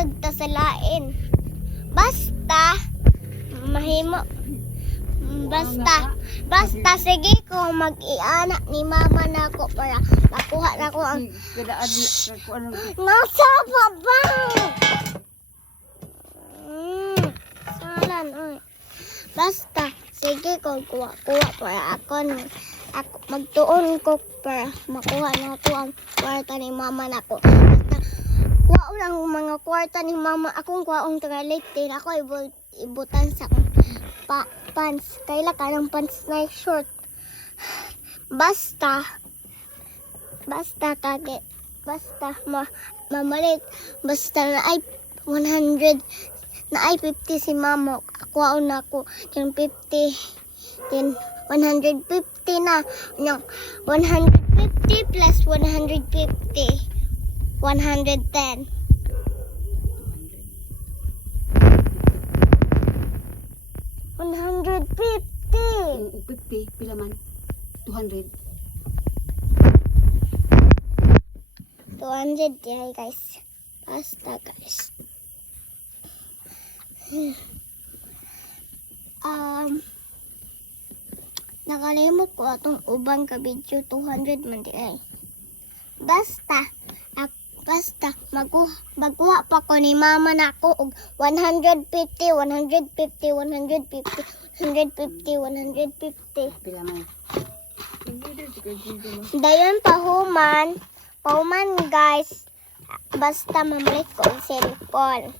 sagta sa lain. Basta mahimo. Basta sige ko mag-iana ni mama nako para makuha na ko ang nasa baba. Salan oy. Basta sige ko kuha para ako magtuon ko para makuha na ko ang kwarta ni mama nako. Basta kuha lang mga kwarta ni mama akong kuhaong toilet din ako ibutan sa pants. Kaila ka ng pants na short. Basta mamalit. Basta na ay 100, na ay 50 si mama. Kuha na ako yung 50. Then 150 na. Yung 150 plus 150. 110. 50, pila man? 200. 200 yan guys. Basta guys. Nakalimot ko atong ubang ka video 200 man di ay. Basta magkuha pa ko ni mama nako og 150. Pila man? Dayon pahuman guys. Basta mamalik ko ang cellphone.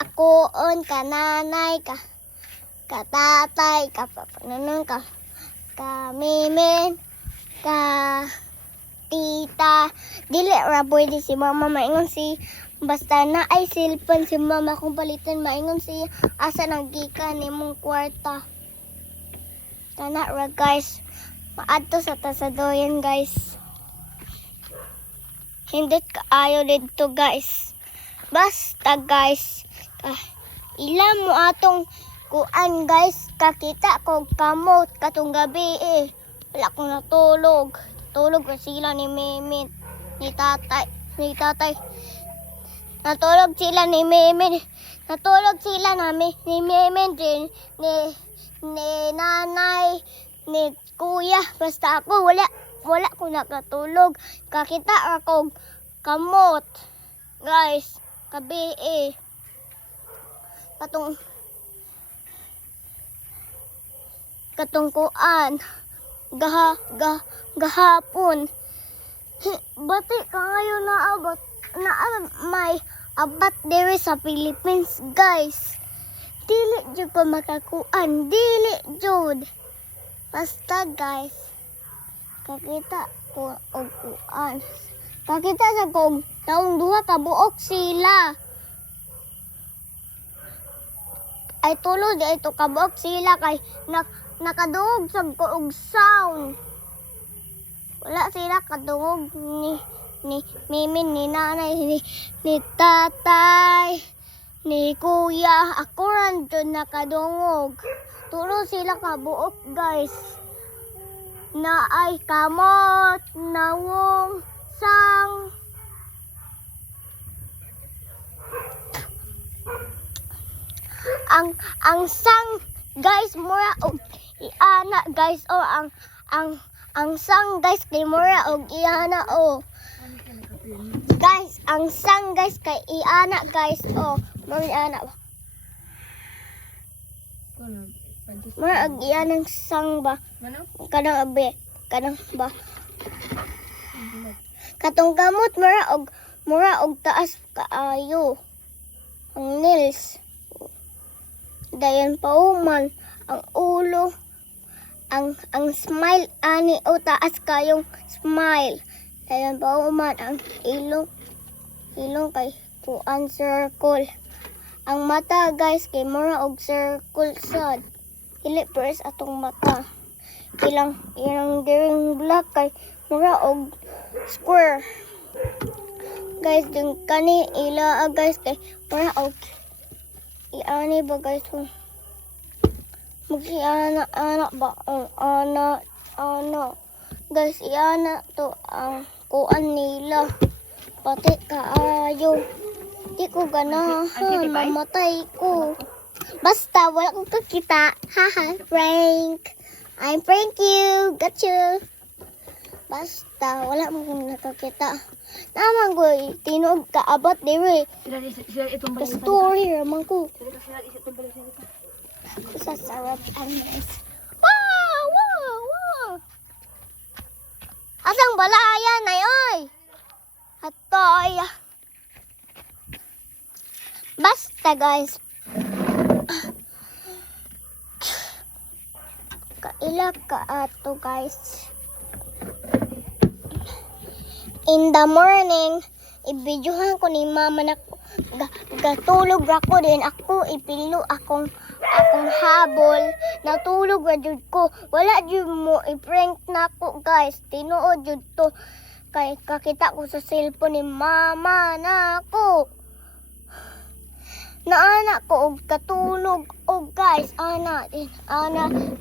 Ako on ka nanay ka tatay ka papanunon ka mimin ka tita. Dili ra pwede si mama maingon si basta na ay cellphone si mama kung palitan maingon si asa naggikan nimong kwarta. Kana ra guys. Maadto sa tasadoyan guys. Hindot kaayo dito guys. Basta guys. Ilan mo atong kuan guys. Kakita ko kamot katong gabi eh. Wala ko natulog. Tulog ka sila ni Mimit. Ni tatay. Natulog sila ni Mimit. Natulog sila namin ni Mimit din. Ni nanay. Ni kuya. Basta ako wala ko nakatulog. Kakita ako kamot. Guys. Kabi eh. Katungkuan. Gahapon. Bati kayo naabot. May abat diri sa Philippines guys. Dili jud ko makakuan. Dili jud. Basta guys. Kakita ko og kuan. Kakita sa kong taong duha ka buok sila. Ay tulod ay to ka buok sila kay nakadungog sa ko og sound. Wala sila kadungog ni Mimin, ni nanay, ni tatay, ni kuya. Ako ran doon nakadungog. Tulog sila kabuok guys. Na ay kamot, nawong, sang. Ang sang guys mura og iana guys ang sang guys kay mura og iana guys ang sang guys kay iana guys mura iana mura og ianang sang ba kanang ba katong gamot mura og taas kaayo ang nails. Dayon pauman ang ulo ang smile ani o taas kayong smile. Dayon pauman ang ilong kay kuan circle. Ang mata guys kay mura og circle sad. Dili pres atong mata. Ilang diring black kay mura og square. Guys din kani ila guys kay mura og iani ba guys mag-iana ba ang ana guys iana to ang kuan nila pati kaayo Di ko ganahan. Ang 55? Mamatay ko. Basta, wala kong kakita. Haha, prank. I'm prank you. Gotcha. Basta, wala mo kong nakakita. Naman ko, tinog ka abot, dire. Sila itong The story, raman ko. Sila itong balik. Sa sarap ang guys. Wow! Wow! Wow! Asang balaya na yoy? Hatoy. Basta guys. Kaila ka ato guys. In the morning, ibidyohan ko ni mama na gatulog ako din ako ipilo akong habol natulog ra jud ko wala jud mo i-prank na ako guys tinuod jud to kay kakita ko sa cellphone ni mama na ako naana ko og katulog og guys ana din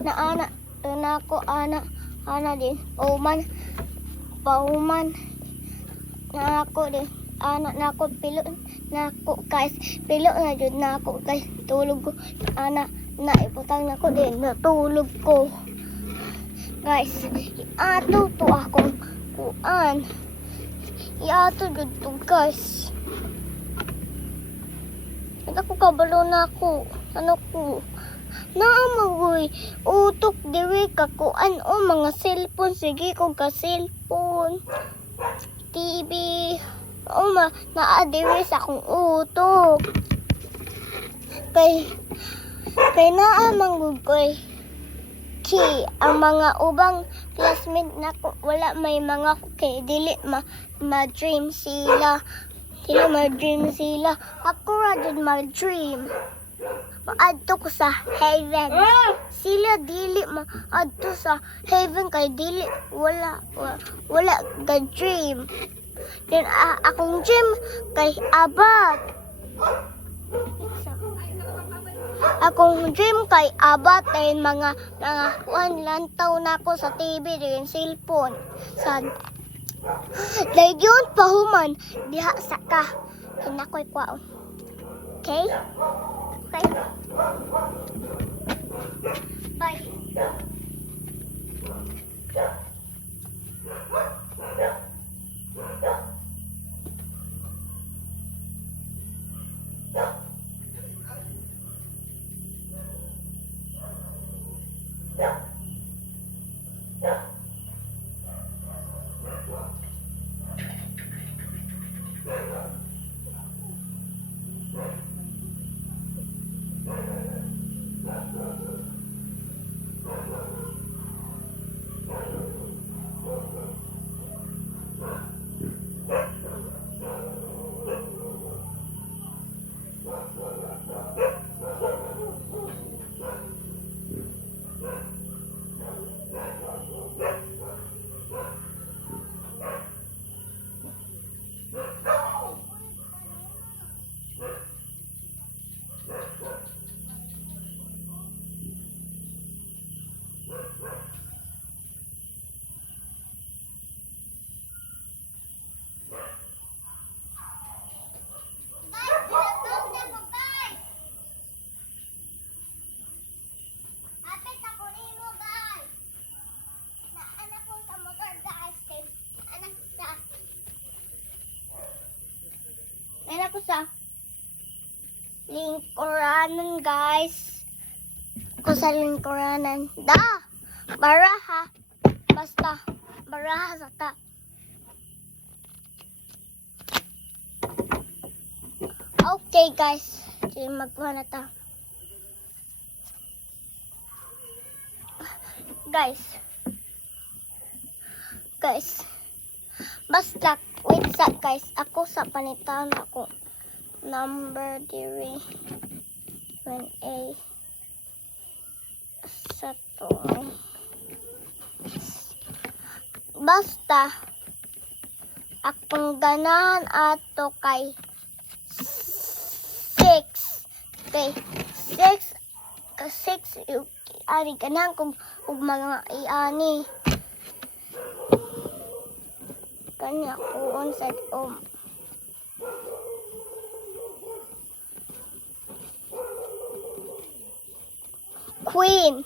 ana ko ana din man pauman na ako din anak na ako pilo na ako guys pilo na jud na ako guys tulog ko anak na iputang na ko din natulog ko guys iato to akong kuan iato jud to guys ako kabalo na ako ano ko naamagoy utok diri ka kuan o mga cellphone sige ko ka cellphone TV naadiri sa akong utok. Kay naamang koy. Ang mga ubang classmate na ko, wala may mga kay dili ma-dream sila. Dili ma-dream sila. Ako ra jud ma-dream. Maadto ko sa heaven. Sila dili maadto sa heaven kay dili wala ga dream. Then akong dream kay abad. Akong dream kay abad ay mga kuan lantaw na ko sa TV din cellphone. Sad. Dayon pahuman diha sa ka. Hinakoy kwaon. Okay? Okay? Bye. Ko sa lingkuranan guys ko sa lingkuranan baraha basta baraha sa ta okay guys magkuha na ta guys basta wait sa guys ako sa panitan ako number diri when a sa to basta akong ganahan ato kay 6 kay 6 ari ganahan kung mga iani kanya ko on set queen.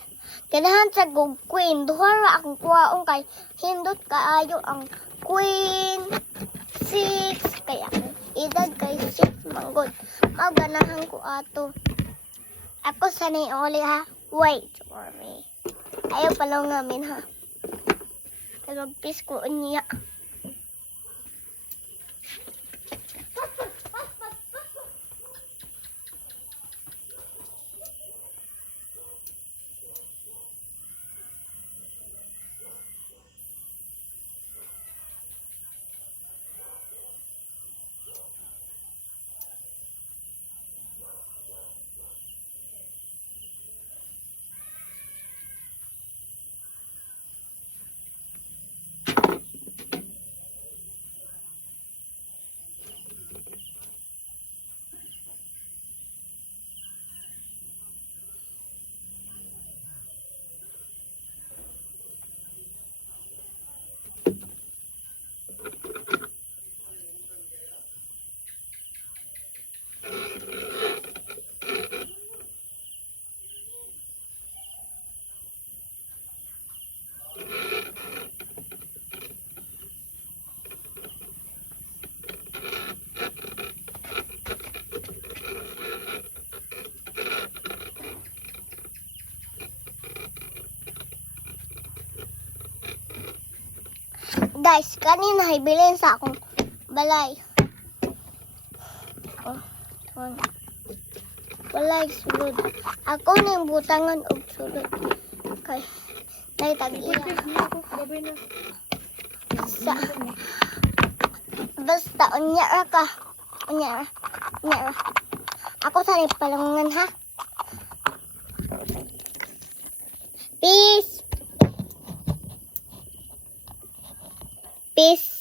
Ganahan sa gug queen. Duha ra akong kuhaon kay hindot kaayo ang queen 6 kaya edad kay 6 manggod. Mao ganahan ko ato. Ako sanay uli ha. Wait for me. Ayaw pala ngamin ha. Talagpis ko niya. Guys, kanina hibilin sa akong balay. Balay sulod. Ako ning butangan og sulod. Kay nay tag-iya. Babay na. Sa basta unya ra ka. Unya ra. Ako sanay palangan ha. Peace. Peace.